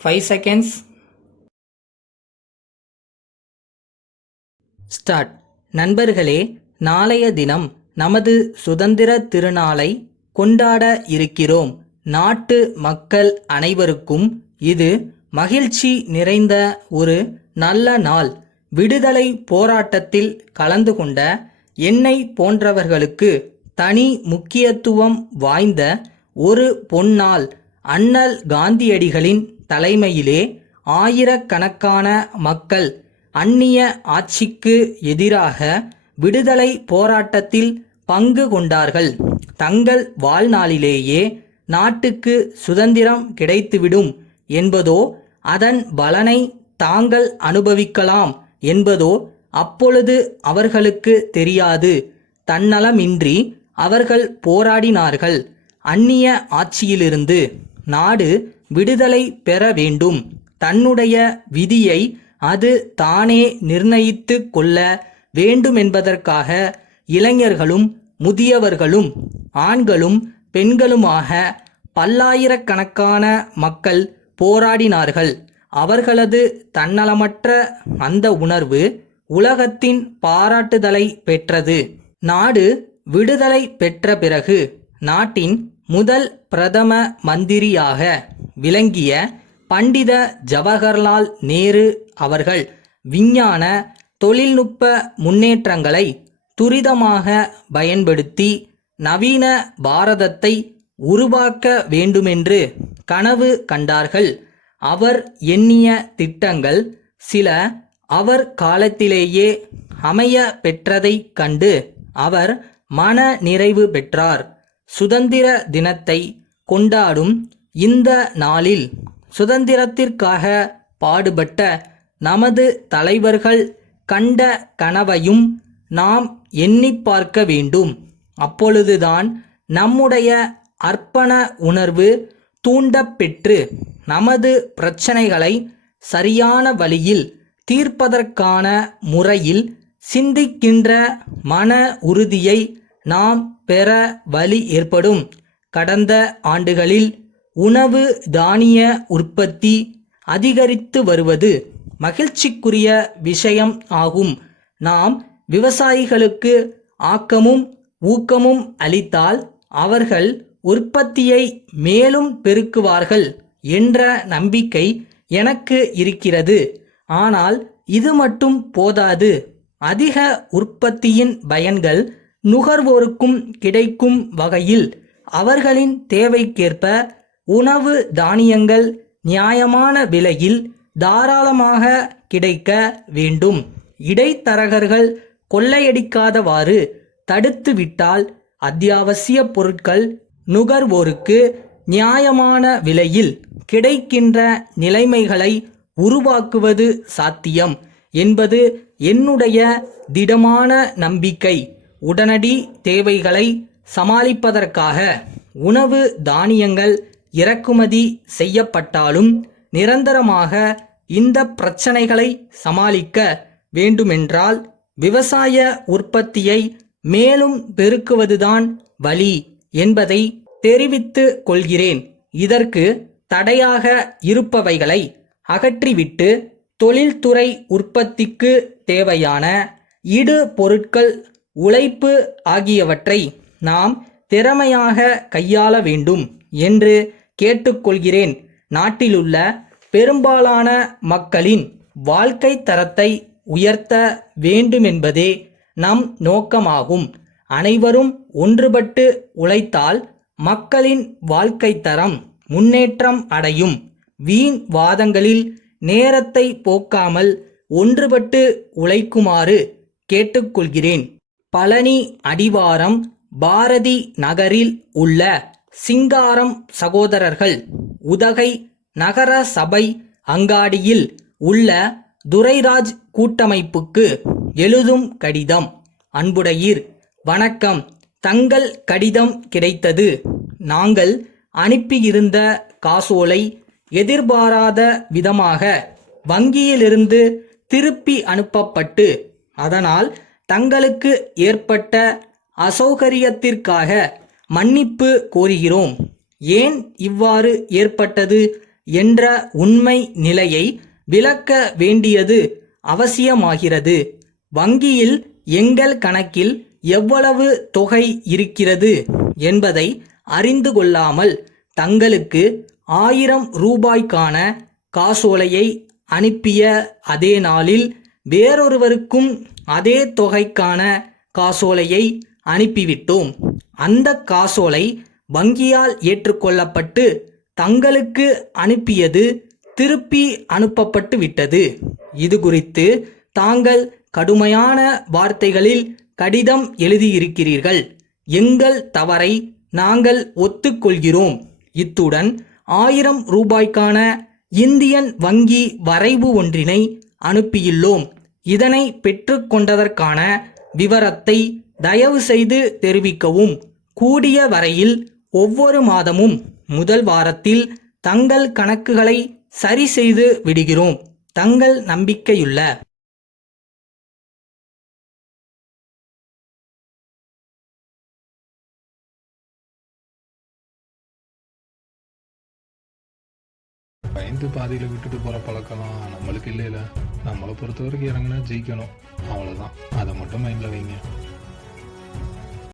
5 seconds. Start. நண்பர்களே, நாளைய தினம் நமது சுதந்திர திருநாளை கொண்டாட இருக்கிறோம். நாட்டு மக்கள் அனைவருக்கும் இது மகிழ்ச்சி நிறைந்த ஒரு நல்ல நாள். விடுதலை போராட்டத்தில் கலந்து கொண்ட என்னை போன்றவர்களுக்கு தனி முக்கியத்துவம் வாய்ந்த ஒரு பொன்னாள். அண்ணல் காந்தியடிகளின் தலைமையிலே ஆயிரக்கணக்கான மக்கள் அந்நிய ஆட்சிக்கு எதிராக விடுதலை போராட்டத்தில் பங்கு கொண்டார்கள். தங்கள் வாழ்நாளிலேயே நாட்டுக்கு சுதந்திரம் கிடைத்துவிடும் என்பதோ, அதன் பலனை தாங்கள் அனுபவிக்கலாம் என்பதோ அப்பொழுது அவர்களுக்கு தெரியாது. தன்னலமின்றி அவர்கள் போராடினார்கள். அந்நிய ஆட்சியிலிருந்து நாடு விடுதலை பெற வேண்டும். தன்னுடைய விதியை அது தானே நிர்ணயித்து கொள்ள வேண்டுமென்பதற்காக இளைஞர்களும் முதியவர்களும் ஆண்களும் பெண்களுமாக பல்லாயிரக்கணக்கான மக்கள் போராடினார்கள். அவர்களது தன்னலமற்ற அந்த உணர்வு உலகத்தின் பாராட்டுதலை பெற்றது. நாடு விடுதலை பெற்ற பிறகு நாட்டின் முதல் பிரதம மந்திரியாக விளங்கிய பண்டித ஜவஹர்லால் நேரு அவர்கள் விஞ்ஞான தொழில்நுட்ப முன்னேற்றங்களை துரிதமாக பயன்படுத்தி நவீன பாரதத்தை உருவாக்க வேண்டுமென்று கனவு கண்டார்கள். அவர் எண்ணிய திட்டங்கள் சில அவர் காலத்திலேயே அமைய பெற்றதைக் கண்டு அவர் மன நிறைவு பெற்றார். சுதந்திர தினத்தை கொண்டாடும் இந்த நாளில் சுதந்திரத்திற்காக பாடுபட்ட நமது தலைவர்கள் கண்ட கனவையும் நாம் எண்ணி பார்க்க வேண்டும். அப்பொழுதுதான் நம்முடைய அர்ப்பண உணர்வு தூண்டப்பெற்று நமது பிரச்சனைகளை சரியான வழியில் தீர்ப்பதற்கான முறையில் சிந்திக்கின்ற மன உறுதியை நாம் பெற வழி ஏற்படும். கடந்த ஆண்டுகளில் உணவு தானிய உற்பத்தி அதிகரித்து வருவது மகிழ்ச்சிக்குரிய விஷயம் ஆகும். நாம் விவசாயிகளுக்கு ஆக்கமும் ஊக்கமும் அளித்தால் அவர்கள் உற்பத்தியை மேலும் பெருக்குவார்கள் என்ற நம்பிக்கை எனக்கு இருக்கிறது. ஆனால் இது மட்டும் போதாது. அதிக உற்பத்தியின் பயன்கள் நுகர்வோருக்கும் கிடைக்கும் வகையில் அவர்களின் தேவைக்கேற்ப உணவு தானியங்கள் நியாயமான விலையில் தாராளமாக கிடைக்க வேண்டும். இடைத்தரகர்கள் கொள்ளையடிக்காதவாறு தடுத்துவிட்டால் அத்தியாவசிய பொருட்கள் நுகர்வோருக்கு நியாயமான விலையில் கிடைக்கின்ற நிலைமைகளை உருவாக்குவது சாத்தியம் என்பது என்னுடைய திடமான நம்பிக்கை. உடனடி தேவைகளை சமாளிப்பதற்காக உணவு தானியங்கள் இறக்குமதி செய்யப்பட்டாலும் நிரந்தரமாக இந்த பிரச்சனைகளை சமாளிக்க வேண்டுமென்றால் விவசாய உற்பத்தியை மேலும் பெருக்குவதுதான் வழி என்பதை தெரிவித்து கொள்கிறேன். இதற்கு தடையாக இருப்பவைகளை அகற்றிவிட்டு தொழில்துறை உற்பத்திக்கு தேவையான இடு பொருட்கள் உழைப்பு ஆகியவற்றை நாம் திறமையாக கையாள வேண்டும் என்று கேட்டுக்கொள்கிறேன். நாட்டிலுள்ள பெரும்பாலான மக்களின் வாழ்க்கை தரத்தை உயர்த்த வேண்டுமென்பதே நம் நோக்கமாகும். அனைவரும் ஒன்றுபட்டு உழைத்தால் மக்களின் வாழ்க்கை தரம் முன்னேற்றம் அடையும். வீண் வாதங்களில் நேரத்தை போக்காமல் ஒன்றுபட்டு உழைக்குமாறு கேட்டுக்கொள்கிறேன். பழனி அடிவாரம் பாரதி நகரில் உள்ள சிங்காரம் சகோதரர்கள் உதகை நகர சபை அங்காடியில் உள்ள துரைராஜ் கூட்டமைப்புக்கு எழுதும் கடிதம். அன்புடையீர், வணக்கம். தங்கள் கடிதம் கிடைத்தது. நாங்கள் அனுப்பியிருந்த காசோலை எதிர்பாராத விதமாக வங்கியிலிருந்து திருப்பி அனுப்பப்பட்டு அதனால் தங்களுக்கு ஏற்பட்ட அசௌகரியத்திற்காக மன்னிப்பு கோருகிறோம். ஏன் இவ்வாறு ஏற்பட்டது என்ற உண்மை நிலையை விளக்க வேண்டியது அவசியமாகிறது. வங்கியில் எங்கள் கணக்கில் எவ்வளவு தொகை இருக்கிறது என்பதை அறிந்து கொள்ளாமல் தங்களுக்கு 1000 ரூபாய்க்கான காசோலையை அனுப்பிய அதே நாளில் வேறொருவருக்கும் அதே தொகைக்கான காசோலையை அனுப்பிவிட்டோம். அந்த காசோலை வங்கியால் ஏற்றுக்கொள்ளப்பட்டு தங்களுக்கு அனுப்பியது திருப்பி அனுப்பப்பட்டு விட்டது. இது குறித்து தாங்கள் கடுமையான வார்த்தைகளில் கடிதம் எழுதியிருக்கிறீர்கள். எங்கள் தவறை நாங்கள் ஒத்துக்கொள்கிறோம். இத்துடன் 1000 ரூபாய்க்கான இந்தியன் வங்கி வரைவு ஒன்றினை அனுப்பியுள்ளோம். இதனை பெற்றுக்கொண்டதற்கான விவரத்தை தயவு செய்து தெரிவிக்கவும். கூடிய வரையில் ஒவ்வொரு மாதமும் முதல் வாரத்தில் தங்கள் கணக்குகளை சரி செய்து விடுகிறோம். தங்கள் நம்பிக்கையுள்ள பயந்து பாதியில் விட்டுட்டு போகிற பழக்கலாம் நம்மளுக்கு இல்லைல்ல. நம்மளை பொறுத்த வரைக்கும் இறங்கினா ஜெயிக்கணும், அவ்வளோதான். அதை மட்டும் மைண்டில் வைங்க.